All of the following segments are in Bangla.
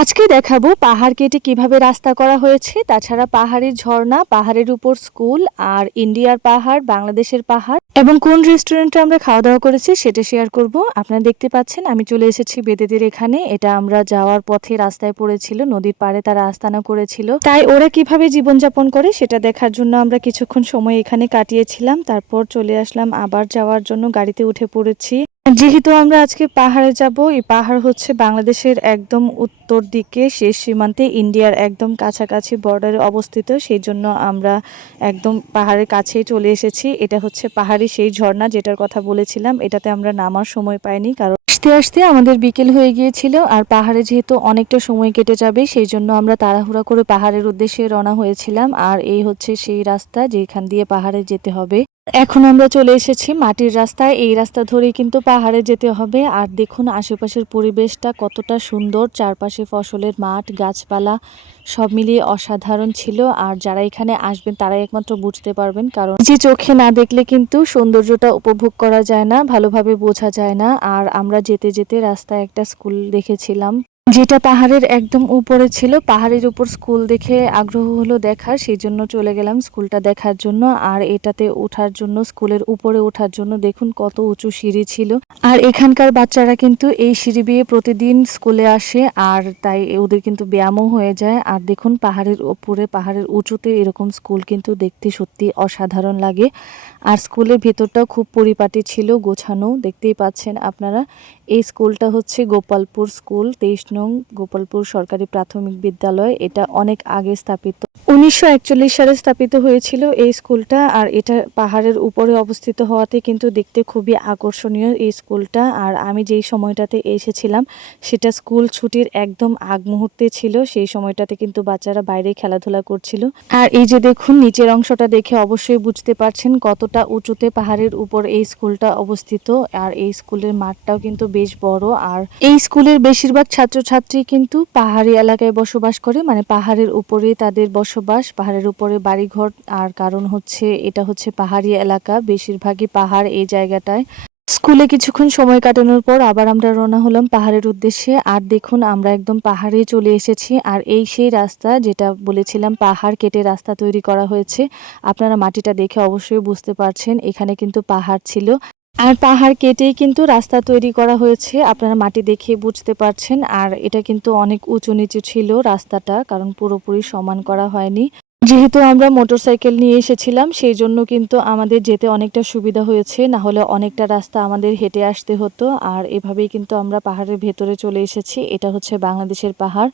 আজকে দেখাবো পাহাড় কেটে কিভাবে রাস্তা করা হয়েছে, তাছাড়া পাহাড়ের ঝর্ণা, পাহাড়ের উপর স্কুল, আর ইন্ডিয়ার পাহাড়, বাংলাদেশের পাহাড় এবং কোন রেস্টুরেন্টে আমরা খাওয়া দাওয়া করেছি সেটা শেয়ার করব। আপনারা দেখতে পাচ্ছেন আমি চলে এসেছি বেদেদের এখানে। এটা আমরা যাওয়ার পথে রাস্তায় পড়েছিল, নদীর পাড়ে তারা আস্তানা করেছিল, তাই ওরা কিভাবে জীবনযাপন করে সেটা দেখার জন্য আমরা কিছুক্ষণ সময় এখানে কাটিয়েছিলাম। তারপর চলে আসলাম আবার যাওয়ার জন্য, গাড়িতে উঠে পড়েছি। যেহেতু আমরা আজকে পাহাড়ে যাব, এই পাহাড় হচ্ছে বাংলাদেশের একদম উত্তর দিকে শেষ সীমান্তে, ইন্ডিয়ার একদম কাছাকাছি বর্ডারে অবস্থিত, সেই জন্য আমরা একদম পাহাড়ের কাছেই চলে এসেছি। এটা হচ্ছে পাহাড়ি সেই ঝর্ণা যেটার কথা বলেছিলাম। এটাতে আমরা নামার সময় পাইনি, কারণ আসতে আসতে আমাদের বিকেল হয়ে গিয়েছিল, আর পাহাড়ে যেহেতু অনেকটা সময় কেটে যাবে সেই জন্য আমরা তাড়াহুড়া করে পাহাড়ের উদ্দেশ্যে রওনা হয়েছিলাম। আর এই হচ্ছে সেই রাস্তা যেখান দিয়ে পাহাড়ে যেতে হবে। এখন আমরা চলে এসেছি মাটির রাস্তায়। এই রাস্তা ধরেই কিন্তু পাহাড়ে যেতে হবে। আর দেখুন আশেপাশের পরিবেশটা কতটা সুন্দর, চারপাশে ফসলের মাঠ, গাছপালা সব মিলিয়ে অসাধারণ ছিল। আর যারা এখানে আসবেন তারাই একমাত্র বুঝতে পারবেন, কারণ যে চোখে না দেখলে কিন্তু সৌন্দর্যটা উপভোগ করা যায় না, ভালোভাবে বোঝা যায় না। আর আমরা যেতে যেতে রাস্তায় একটা স্কুল দেখেছিলাম যেটা পাহাড়ের একদম উপরে ছিল। পাহাড়ের উপর স্কুল দেখে আগ্রহ হলো দেখার, সেই জন্য চলে গেলাম স্কুলটা দেখার জন্য। আর এটাতে ওঠার জন্য, স্কুলের উপরে ওঠার জন্য দেখুন কত উঁচু সিঁড়ি ছিল। আর এখানকার বাচ্চারা কিন্তু এই সিঁড়ি বেয়ে প্রতিদিন স্কুলে আসে, আর তাই ওদের কিন্তু ব্যায়ামও হয়ে যায়। আর দেখুন পাহাড়ের উপরে, পাহাড়ের উঁচুতে এরকম স্কুল কিন্তু দেখতে সত্যি অসাধারণ লাগে। আর স্কুলের ভেতরটাও খুব পরিপাটি ছিল, গোছানো, দেখতেই পাচ্ছেন আপনারা। এই স্কুলটা হচ্ছে গোপালপুর স্কুল, 23 নং গোপালপুর সরকারি প্রাথমিক বিদ্যালয়। এটা অনেক আগে স্থাপিত, 1941 সালে স্থাপিত হয়েছিল এই স্কুলটা। আর এটা পাহাড়ের উপরে অবস্থিত হওয়াতে কিন্তু দেখতে খুবই আকর্ষণীয় এই স্কুলটা। আর আমি যেই সময়টাতে এসেছিলাম সেটা স্কুল ছুটির একদম আগ মুহূর্তে ছিল, সেই সময়টাতে কিন্তু বাচ্চারা বাইরে খেলাধুলা করছিল। আর এই যে দেখুন নিচের অংশটা দেখে অবশ্যই বুঝতে পারছেন কতটা উঁচুতে পাহাড়ের উপর এই স্কুলটা অবস্থিত। আর এই স্কুলের মাঠটাও কিন্তু বেশ বড়। আর এই স্কুলের বেশিরভাগ ছাত্রছাত্রী কিন্তু পাহাড়ি এলাকায় বসবাস করে, মানে পাহাড়ের উপরে তাদের বসবাস, পাহাড়ের উপরে বাড়িঘর। আর কারণ হচ্ছে এটা হচ্ছে পাহাড়ি এলাকা, বেশিরভাগই পাহাড় এই জায়গাটায়। স্কুলে কিছুক্ষণ সময় কাটানোর পর আবার আমরা রওনা হলাম পাহাড়ের উদ্দেশ্যে। আর দেখুন আমরা একদম পাহাড়ে চলে এসেছি। আর এই সেই রাস্তা যেটা বলেছিলাম পাহাড় কেটে রাস্তা তৈরি করা হয়েছে। আপনারা মাটিটা দেখে অবশ্যই বুঝতে পারছেন এখানে কিন্তু পাহাড় ছিল, আর পাহাড় কেটেই কিন্তু রাস্তা তৈরি করা হয়েছে। আপনারা মাটি দেখে বুঝতে পারছেন। আর এটা কিন্তু অনেক উঁচু নিচু ছিল রাস্তাটা, কারণ পুরোপুরি সমান করা হয়নি। যেহেতু আমরা মোটরসাইকেল নিয়ে এসেছিলাম সেই জন্য কিন্তু আমাদের যেতে অনেকটা সুবিধা হয়েছে, না হলে অনেকটা রাস্তা আমাদের হেঁটে আসতে হতো। আর এভাবেই কিন্তু আমরা পাহাড়ের ভেতরে চলে এসেছি। এটা হচ্ছে বাংলাদেশের পাহাড়।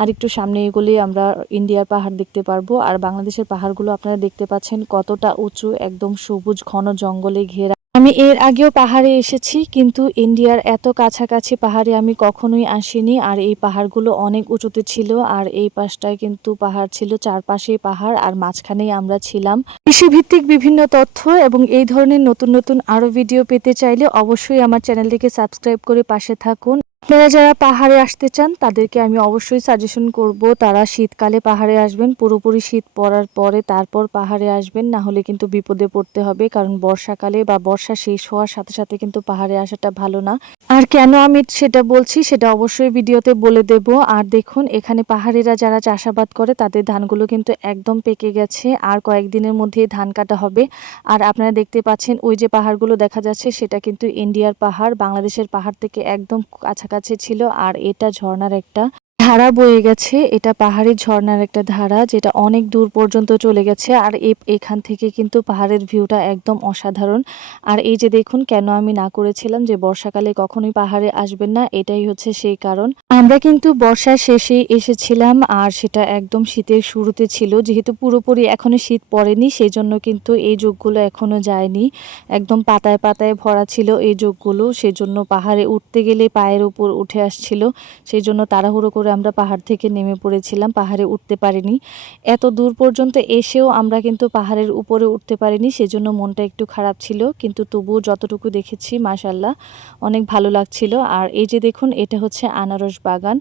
আর একটু সামনে এগোলেই আমরা ইন্ডিয়ার পাহাড় দেখতে পারবো। আর বাংলাদেশের পাহাড়গুলো আপনারা দেখতে পাচ্ছেন কতটা উঁচু, একদম সবুজ ঘন জঙ্গলে ঘেরা। আমি এর আগেও পাহাড়ে এসেছি, কিন্তু ইন্ডিয়ার এত কাছাকাছি পাহাড়ে আমি কখনোই আসিনি। আর এই পাহাড়গুলো অনেক উঁচুতে ছিল। আর এই পাশটায় কিন্তু পাহাড় ছিল, চারপাশেই পাহাড়, আর মাঝখানেই আমরা ছিলাম। কৃষিভিত্তিক বিভিন্ন তথ্য এবং এই ধরনের নতুন নতুন আরো ভিডিও পেতে চাইলে অবশ্যই আমার চ্যানেলটিকে সাবস্ক্রাইব করে পাশে থাকুন। আপনারা যারা পাহাড়ে আসতে চান তাদেরকে আমি অবশ্যই সাজেশন করব তারা শীতকালে পাহাড়ে আসবেন, পুরোপুরি শীত পড়ার পরে তারপর পাহাড়ে আসবেন, না হলে কিন্তু বিপদে পড়তে হবে। কারণ বর্ষাকালে বা বর্ষা শেষ হওয়ার সাথে সাথে কিন্তু পাহাড়ে আসাটা ভালো না। আর কেন আমি সেটা বলছি সেটা অবশ্যই ভিডিওতে বলে দেব। আর দেখুন এখানে পাহাড়িরা যারা চাষাবাদ করে তাদের ধানগুলো কিন্তু একদম পেকে গেছে, আর কয়েকদিনের মধ্যেই ধান কাটা হবে। আর আপনারা দেখতে পাচ্ছেন ওই যে পাহাড়গুলো দেখা যাচ্ছে সেটা কিন্তু ইন্ডিয়ার পাহাড়, বাংলাদেশের পাহাড় থেকে একদম কাছাকাছি ছিল। আর এটা ঝর্ণার একটা ধারা বয়ে গেছে, এটা পাহাড়ি ঝর্ণার একটা ধারা যেটা অনেক দূর পর্যন্ত চলে গেছে। আর এখান থেকে কিন্তু পাহাড়ের ভিউটা একদম অসাধারণ। আর এই যে দেখুন কেন আমি না করেছিলাম যে বর্ষাকালে কখনোই পাহাড়ে আসবেন না, এটাই হচ্ছে সেই কারণ। আমরা কিন্তু বর্ষার শেষেই এসেছিলাম, আর সেটা একদম শীতের শুরুতে ছিল। যেহেতু পুরোপুরি এখনো শীত পড়েনি সেই জন্য কিন্তু এই যুগগুলো এখনো যায়নি, একদম পাতায় পাতায় ভরা ছিল এই যুগগুলো। সেজন্য পাহাড়ে উঠতে গেলে পায়ের উপর উঠে আসছিল, সেই জন্য তাড়াহুড়ো করে আমরা পাহাড় থেকে নেমে পড়েছিলাম, পাহাড়ে উঠতে পারিনি। এত দূর পর্যন্ত এসেও আমরা কিন্তু পাহাড়ের উপরে উঠতে পারিনি, সেজন্য মনটা একটু খারাপ ছিল। কিন্তু তবুও যতটুকু দেখেছি মাশাআল্লাহ অনেক ভালো লাগছিল। আর এই যে দেখুন এটা হচ্ছে আনারস বাগান,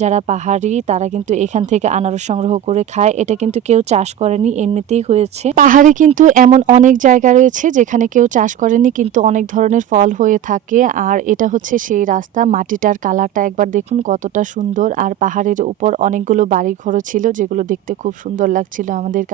যারা পাহাড়ি তারা কিন্তু এখান থেকে আনারস সংগ্রহ করে খায়। এটা কিন্তু কেউ চাষ করেনি, এমনিতেই হয়েছে। পাহাড়ে কিন্তু এমন অনেক জায়গা রয়েছে যেখানে কেউ চাষ করেনি কিন্তু অনেক ধরনের ফল হয়ে থাকে। আর এটা হচ্ছে সেই রাস্তা, মাটিটার কালারটা একবার দেখুন কতটা সুন্দর। আর পাহাড়ের উপর অনেকগুলো বাড়ি ঘরও ছিল, যেগুলো দেখতে খুব সুন্দর লাগছিল আমাদের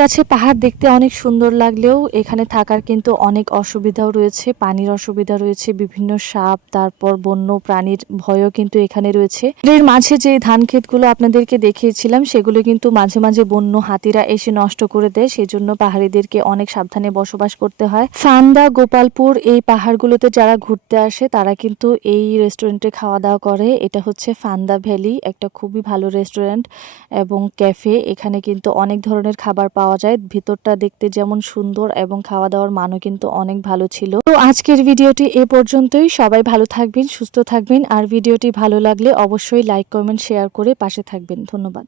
কাছে পাহাড় দেখতে অনেক সুন্দর লাগলেও এখানে থাকার কিন্তু অনেক অসুবিধাও রয়েছে। পানির অসুবিধা রয়েছে, বিভিন্ন সাপ, তারপর বন্য প্রাণীর ভয়ও কিন্তু এখানে রয়েছে। এর মাঝে যে ধান ক্ষেতগুলো আপনাদেরকে দেখিয়েছিলাম সেগুলো কিন্তু মাঝে মাঝে বন্য হাতিরা এসে নষ্ট করে দেয়, সেজন্য পাহাড়িদেরকে অনেক সাবধানে বসবাস করতে হয়। ফান্দা, গোপালপুর এই পাহাড়গুলোতে যারা ঘুরতে আসে তারা কিন্তু এই রেস্টুরেন্টে খাওয়া দাওয়া করে। এটা হচ্ছে ফান্দা ভ্যালি, একটা খুবই ভালো রেস্টুরেন্ট এবং ক্যাফে। এখানে কিন্তু অনেক ধরনের খাবার পাওয়া যায়, ভিতরটা দেখতে যেমন সুন্দর এবং খাওয়া দাওয়ার মানও কিন্তু অনেক ভালো ছিল। তো আজকের ভিডিওটি এ পর্যন্তই। সবাই ভালো থাকবেন, সুস্থ থাকবেন, আর ভিডিওটি ভালো লাগলে অবশ্যই লাইক, কমেন্ট, শেয়ার করে পাশে থাকবেন। ধন্যবাদ।